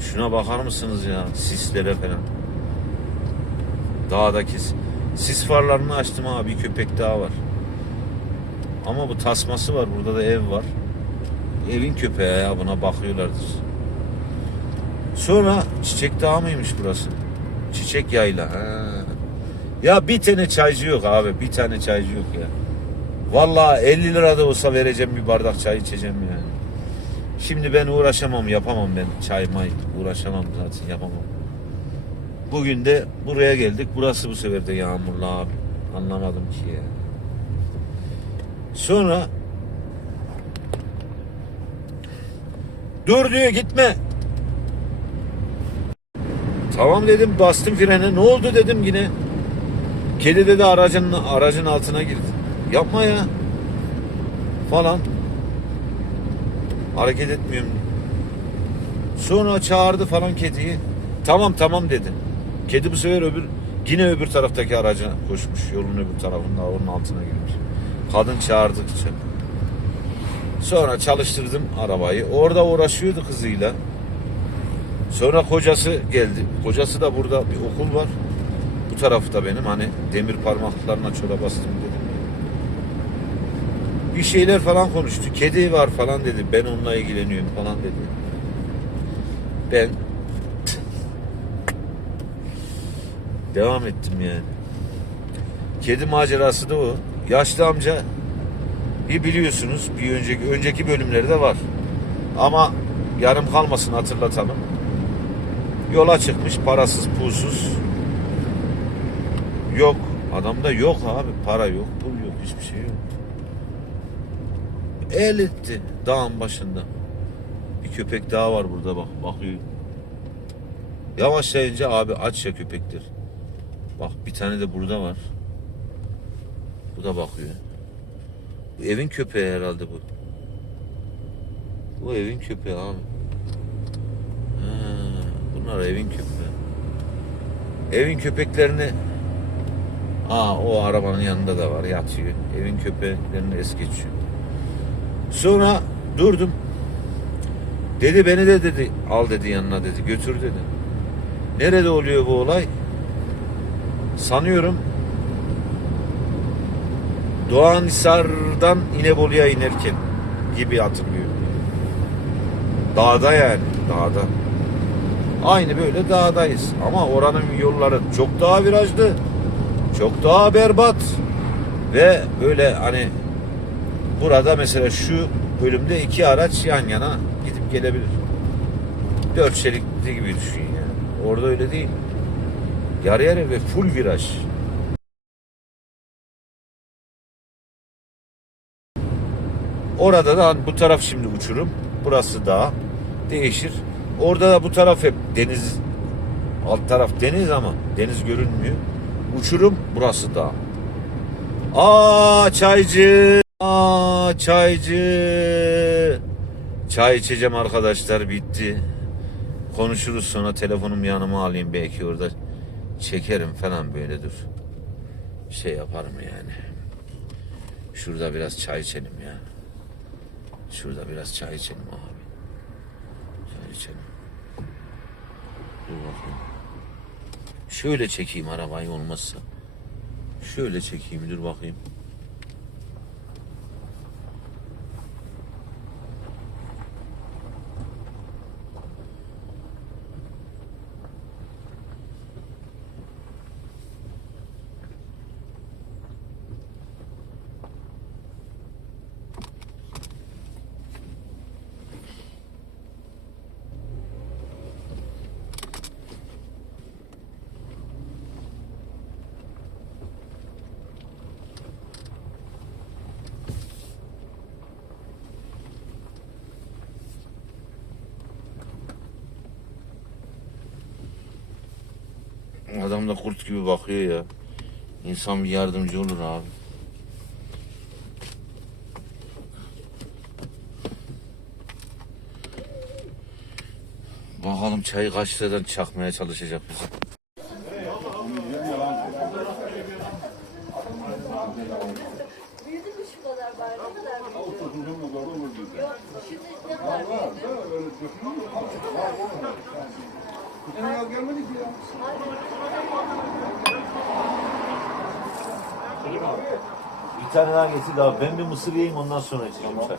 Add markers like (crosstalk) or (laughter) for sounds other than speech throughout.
Şuna bakar mısınız ya sislere falan. Dağdaki sis- farlarını açtım abi bir köpek daha var. Ama bu tasması var burada da ev var. Evin köpeği ya buna bakıyorlardır. Sonra çiçek dağı mıymış burası? Çiçek yayla. Ha. Ya bir tane çaycı yok abi. Bir tane çaycı yok ya. Vallahi 50 lira da olsa vereceğim bir bardak çay içeceğim yani. Şimdi ben uğraşamam, yapamam ben. Çay may uğraşamam zaten yapamam. Bugün de buraya geldik. Burası bu sefer de yağmurlu abi. Anlamadım ki ya. Sonra Dur diyor gitme. Tamam dedim bastım frene. Ne oldu dedim yine. Kedi dedi aracın aracın altına girdi. Yapma ya. Falan. Hareket etmiyorum. Sonra çağırdı falan kediyi. Tamam tamam dedi. Kedi bu sefer öbür yine öbür taraftaki araca koşmuş. Yolun öbür tarafında onun altına girmiş. Kadın çağırdıkça. Sonra çalıştırdım arabayı. Orada uğraşıyordu kızıyla. Sonra kocası geldi. Kocası da burada bir okul var. Bu tarafta benim hani demir parmaklarına çola bastım dedim. Bir şeyler falan konuştu. Kedi var falan dedi. Ben onunla ilgileniyorum falan dedi. Ben devam ettim yani. Kedi macerası da o. Yaşlı amca bir biliyorsunuz bir önceki önceki bölümlerde var. Ama yarım kalmasın hatırlatalım. Yola çıkmış parasız pulsuz. Yok. Adamda yok abi. Para yok, pul yok, hiçbir şey yok. El etti dağın başında. Bir köpek daha var burada bak bakıyor. Yavaşlayınca abi aç ya köpekler. Bak bir tane de burada var. Bu da bakıyor. Bu evin köpeği herhalde bu. Bu evin köpeği abi. Ha, bunlar evin köpeği. Evin köpeklerini Aa o arabanın yanında da var yatıyor. Evin köpeklerini es geçiyor. Sonra durdum. Dedi beni de dedi al dedi yanına dedi götür dedi. Nerede oluyor bu olay? Sanıyorum Doğanhisar'dan İnebolu'ya inerken gibi hatırlıyorum. Dağda yani, dağda. Aynı böyle dağdayız. Ama oranın yolları çok daha virajlı, çok daha berbat. Ve böyle hani burada mesela şu bölümde iki araç yan yana gidip gelebilir. Dört şeritli gibi düşün yani. Orada öyle değil. Yarı yarı ve full viraj. Orada da bu taraf şimdi uçurum. Burası dağ. Değişir. Orada da bu taraf hep deniz. Alt taraf deniz ama deniz görünmüyor. Uçurum burası dağ. Aa çaycı. Aa çaycı. Çay içeceğim arkadaşlar bitti. Konuşuruz sonra telefonum yanıma alayım belki orada çekerim falan böyle dur. Şey yaparım yani. Şurada biraz çay içelim ya. Şurada biraz çay içelim abi. Çay içelim. Dur bakayım. Şöyle çekeyim arabayı olmazsa. Şöyle çekeyim dur bakayım. Adam da kurt gibi bakıyor ya. İnsan bir yardımcı olur abi. Bakalım çayı kaç liradan çakmaya çalışacak? Yok, şimdi ne kadar büyüdü? Emel gelmedi ki ya. Bir tane daha getir abi. Ben bir mısır yiyeyim ondan sonra içeceğim çay.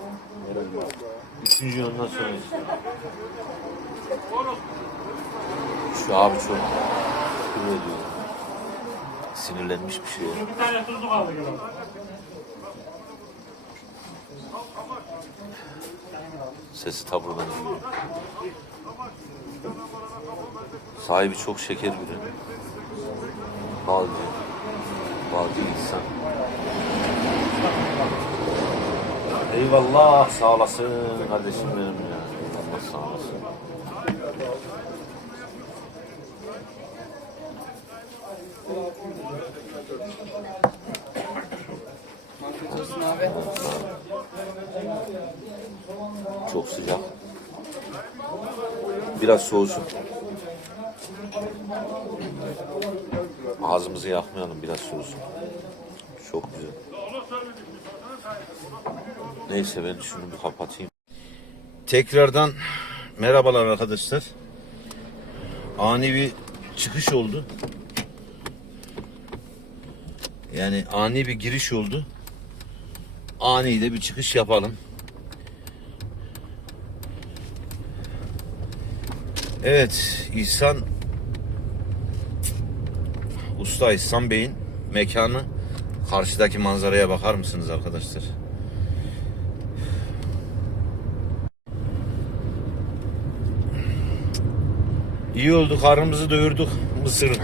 Üçüncü ondan sonra içeceğim. Şu abi çok küfür ediyor. Sinirlenmiş bir şey. Bir tane tuzlu kaldı gene. Sesi taburdan geliyor. Sahibi çok şeker biri. Balcı. Balcı insan. Eyvallah sağ olasın kardeşim benim ya. Eyvallah sağ olasın. Çok sıcak. Biraz soğusun. Ağzımızı yakmayalım biraz soğusun. Çok güzel. Neyse ben şunu bir kapatayım. Tekrardan merhabalar arkadaşlar. Ani bir çıkış oldu. Yani ani bir giriş oldu. Ani de bir çıkış yapalım. Evet, İhsan Usta İhsan Bey'in mekanı karşıdaki manzaraya bakar mısınız arkadaşlar? İyi oldu karnımızı doyurduk mısır.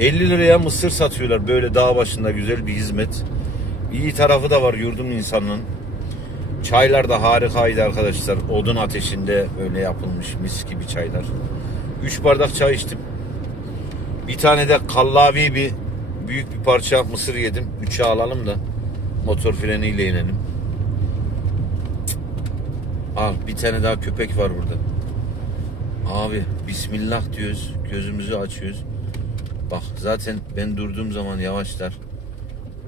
50 (laughs) liraya mısır satıyorlar böyle dağ başında güzel bir hizmet. İyi tarafı da var yurdum insanının. Çaylar da harikaydı arkadaşlar. Odun ateşinde öyle yapılmış mis gibi çaylar. 3 bardak çay içtim. Bir tane de kallavi bir büyük bir parça mısır yedim. Üçe alalım da motor freniyle inelim. Al bir tane daha köpek var burada. Abi Bismillah diyoruz. Gözümüzü açıyoruz. Bak zaten ben durduğum zaman yavaşlar.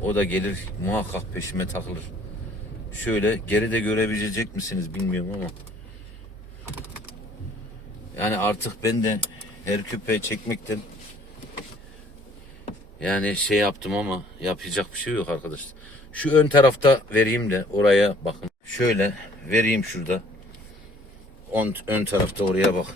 O da gelir muhakkak peşime takılır. Şöyle geride görebilecek misiniz bilmiyorum ama. Yani artık ben de her köpeği çekmekten yani şey yaptım ama yapacak bir şey yok arkadaşlar. Şu ön tarafta vereyim de oraya bakın. Şöyle vereyim şurada. Ön, ön tarafta oraya bakın.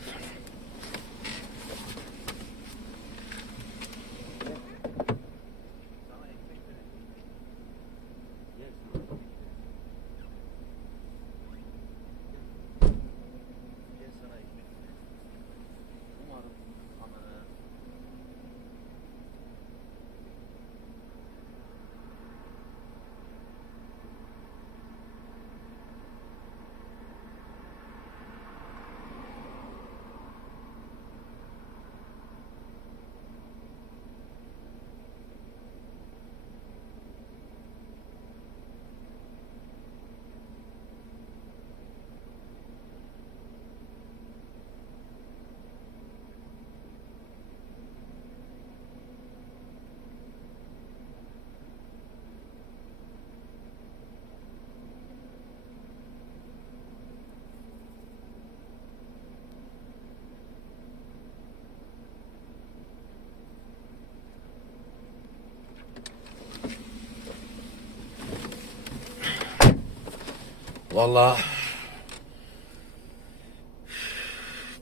Vallahi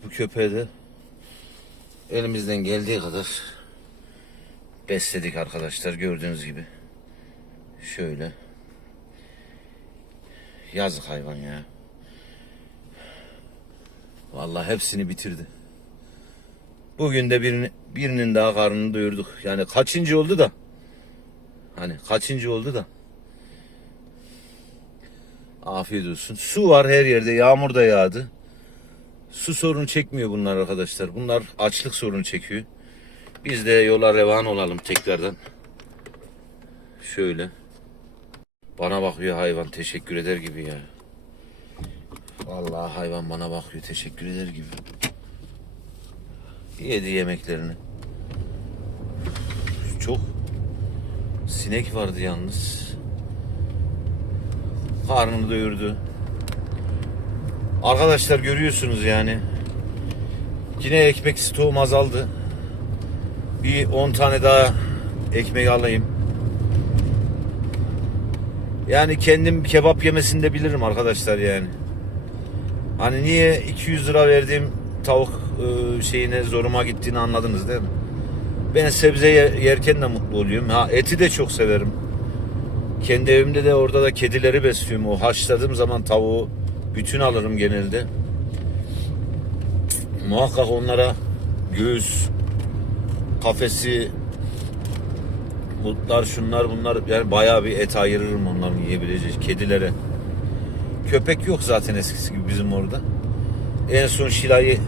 bu köpeği de elimizden geldiği kadar besledik arkadaşlar gördüğünüz gibi. Şöyle. Yazık hayvan ya. Vallahi hepsini bitirdi. Bugün de birini, birinin daha karnını doyurduk. Yani kaçıncı oldu da? Hani kaçıncı oldu da? Afiyet olsun. Su var her yerde. Yağmur da yağdı. Su sorunu çekmiyor bunlar arkadaşlar. Bunlar açlık sorunu çekiyor. Biz de yola revan olalım tekrardan. Şöyle. Bana bakıyor hayvan. Teşekkür eder gibi ya. Vallahi hayvan bana bakıyor. Teşekkür eder gibi. Yedi yemeklerini. Çok sinek vardı yalnız karnını doyurdu. Arkadaşlar görüyorsunuz yani. Yine ekmek stoğum azaldı. Bir 10 tane daha ekmek alayım. Yani kendim kebap yemesini de bilirim arkadaşlar yani. Hani niye 200 lira verdiğim tavuk e, şeyine zoruma gittiğini anladınız değil mi? Ben sebze yer- yerken de mutlu oluyorum. Ha eti de çok severim. Kendi evimde de orada da kedileri besliyorum. O haşladığım zaman tavuğu bütün alırım genelde. Muhakkak onlara göğüs, kafesi, butlar, şunlar bunlar yani bayağı bir et ayırırım onların yiyebileceği kedilere. Köpek yok zaten eskisi gibi bizim orada. En son Şila'yı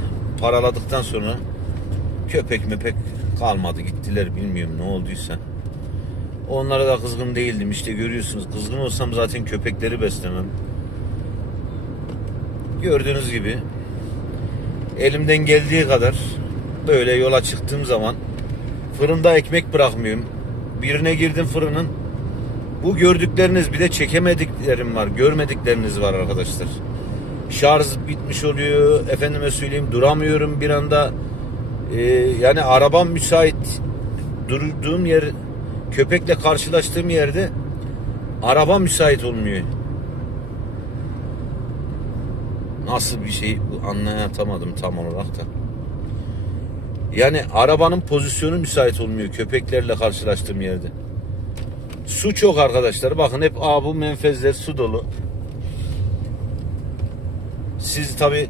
paraladıktan sonra köpek mepek kalmadı gittiler bilmiyorum ne olduysa. Onlara da kızgın değildim işte görüyorsunuz. Kızgın olsam zaten köpekleri beslemem. Gördüğünüz gibi elimden geldiği kadar böyle yola çıktığım zaman fırında ekmek bırakmıyorum. Birine girdim fırının. Bu gördükleriniz bir de çekemediklerim var. Görmedikleriniz var arkadaşlar. Şarj bitmiş oluyor. Efendime söyleyeyim duramıyorum bir anda. Ee, yani arabam müsait. Durduğum yer köpekle karşılaştığım yerde araba müsait olmuyor. Nasıl bir şey anlayatamadım tam olarak da. Yani arabanın pozisyonu müsait olmuyor köpeklerle karşılaştığım yerde. Su çok arkadaşlar. Bakın hep aa bu menfezler su dolu. Siz tabi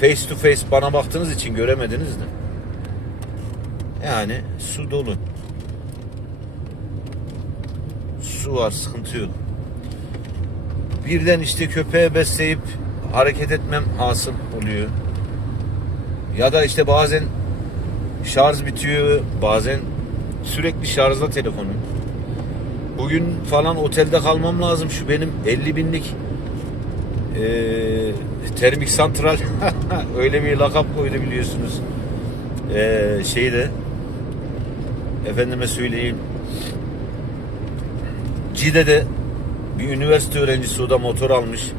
face to face bana baktığınız için göremediniz de. Yani su dolu. Su var sıkıntı yok. Birden işte köpeğe besleyip hareket etmem hasıl oluyor. Ya da işte bazen şarj bitiyor, bazen sürekli şarjda telefonum. Bugün falan otelde kalmam lazım. Şu benim 50 binlik eee, termik santral (laughs) öyle bir lakap koydu biliyorsunuz. Eee şeyde efendime söyleyeyim Cide'de bir üniversite öğrencisi o da motor almış.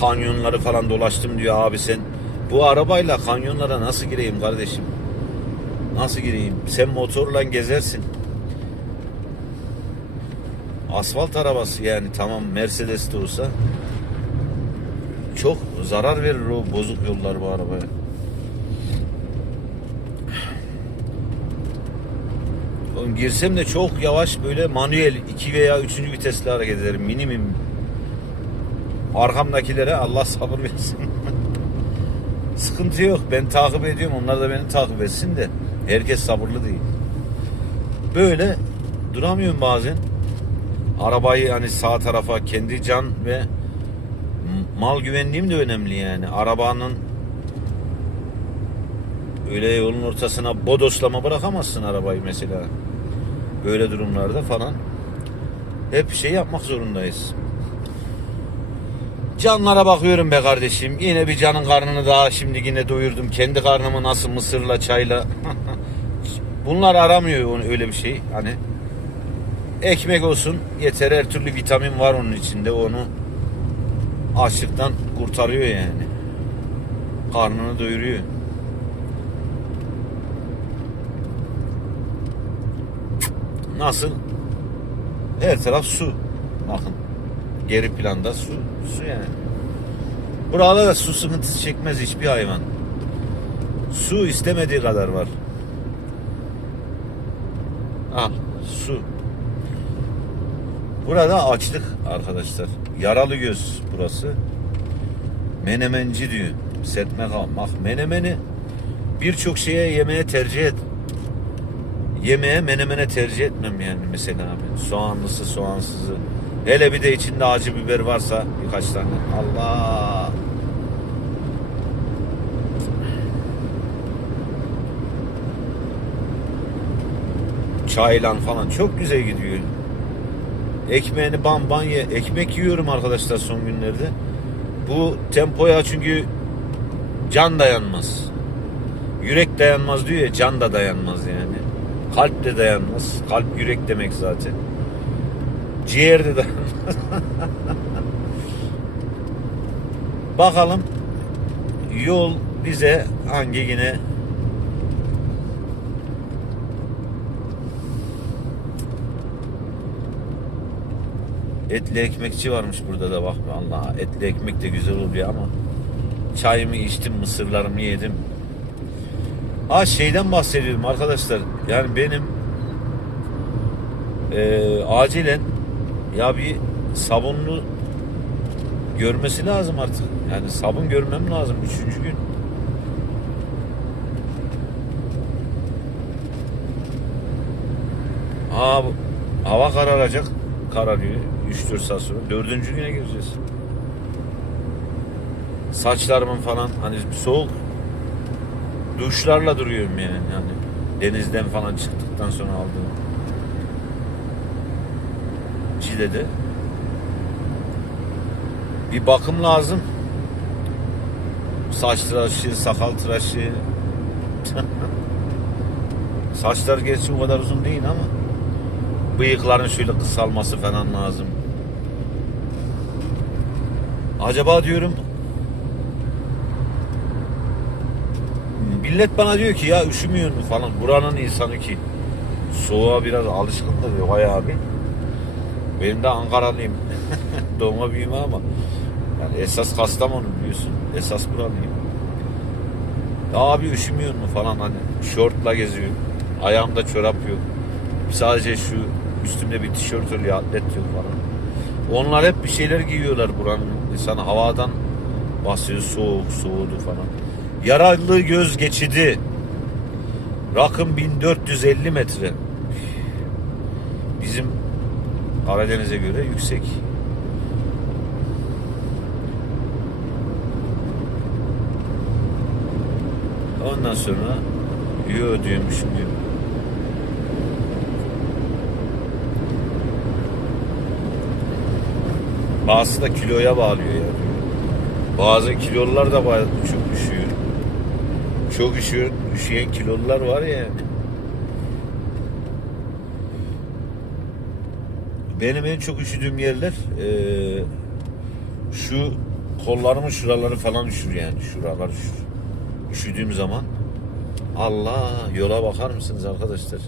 Kanyonları falan dolaştım diyor abi sen. Bu arabayla kanyonlara nasıl gireyim kardeşim? Nasıl gireyim? Sen motorla gezersin. Asfalt arabası yani tamam Mercedes de olsa çok zarar verir o bozuk yollar bu arabaya. Girsem de çok yavaş böyle manuel 2 veya 3. vitesle hareket ederim minimum. Arkamdakilere Allah sabır versin. (laughs) Sıkıntı yok. Ben takip ediyorum. Onlar da beni takip etsin de. Herkes sabırlı değil. Böyle duramıyorum bazen. Arabayı hani sağ tarafa kendi can ve mal güvenliğim de önemli yani. Arabanın öyle yolun ortasına bodoslama bırakamazsın arabayı mesela. Böyle durumlarda falan. Hep şey yapmak zorundayız. Canlara bakıyorum be kardeşim. Yine bir canın karnını daha şimdi yine doyurdum. Kendi karnımı nasıl mısırla çayla. (laughs) Bunlar aramıyor onu öyle bir şey. Hani ekmek olsun yeter her türlü vitamin var onun içinde. Onu açlıktan kurtarıyor yani. Karnını doyuruyor. Nasıl? Her taraf su. Bakın. Geri planda su. Su yani. Buralarda da su sıkıntısı çekmez hiçbir hayvan. Su istemediği kadar var. Al su. Burada açlık arkadaşlar. Yaralı göz burası. Menemenci diyor. Setme kalmak. Menemeni birçok şeye yemeye tercih et. Yemeğe menemene tercih etmem yani mesela abi. Soğanlısı soğansızı. Hele bir de içinde acı biber varsa birkaç tane. Allah. Çaylan falan çok güzel gidiyor. Ekmeğini bam bam ye. Ekmek yiyorum arkadaşlar son günlerde. Bu tempoya çünkü can dayanmaz. Yürek dayanmaz diyor ya can da dayanmaz yani. Kalp de dayanmaz. Kalp yürek demek zaten. Ciğer de dayanmaz. (laughs) Bakalım yol Bize hangi yine Etli ekmekçi varmış burada da bak Allah etli ekmek de güzel oluyor ama çayımı içtim mısırlarımı yedim. Ha şeyden bahsediyorum arkadaşlar yani benim eee, acilen ya bir sabunlu görmesi lazım artık. Yani sabun görmem lazım üçüncü gün. Bu- hava kararacak. Kararıyor. 3-4 saat sonra. Dördüncü güne gireceğiz. Saçlarımın falan hani soğuk duşlarla duruyorum yani. yani denizden falan çıktıktan sonra aldığım Cide'de bir bakım lazım. Saç tıraşı, sakal tıraşı. (laughs) Saçlar gerçi o kadar uzun değil ama bıyıkların şöyle kısalması falan lazım. Acaba diyorum millet bana diyor ki ya üşümüyor mu falan. Buranın insanı ki soğuğa biraz alışkındır diyor Hay abi. Benim de Ankaralıyım. (laughs) Doğma büyüme ama yani esas Kastamonu biliyorsun. Esas buralıyım. Ya abi üşümüyor mu falan hani şortla geziyorum. Ayağımda çorap yok. Sadece şu üstümde bir tişört oluyor, atlet yok falan. Onlar hep bir şeyler giyiyorlar buranın. İnsan havadan bahsediyor soğuk, soğudu falan. Yaralı göz geçidi. Rakım 1450 metre. Bizim Karadeniz'e göre yüksek. Ondan sonra yo diyormuşum diyor. Bazısı da kiloya bağlıyor ya. Bazı kilolular da bayağı çok üşüyor. Çok üşüyor, üşüyen kilolular var ya. Benim en çok üşüdüğüm yerler eee, şu kollarımın şuraları falan üşür yani. Şuralar üşür. Üşüdüğüm zaman Allah yola bakar mısınız arkadaşlar?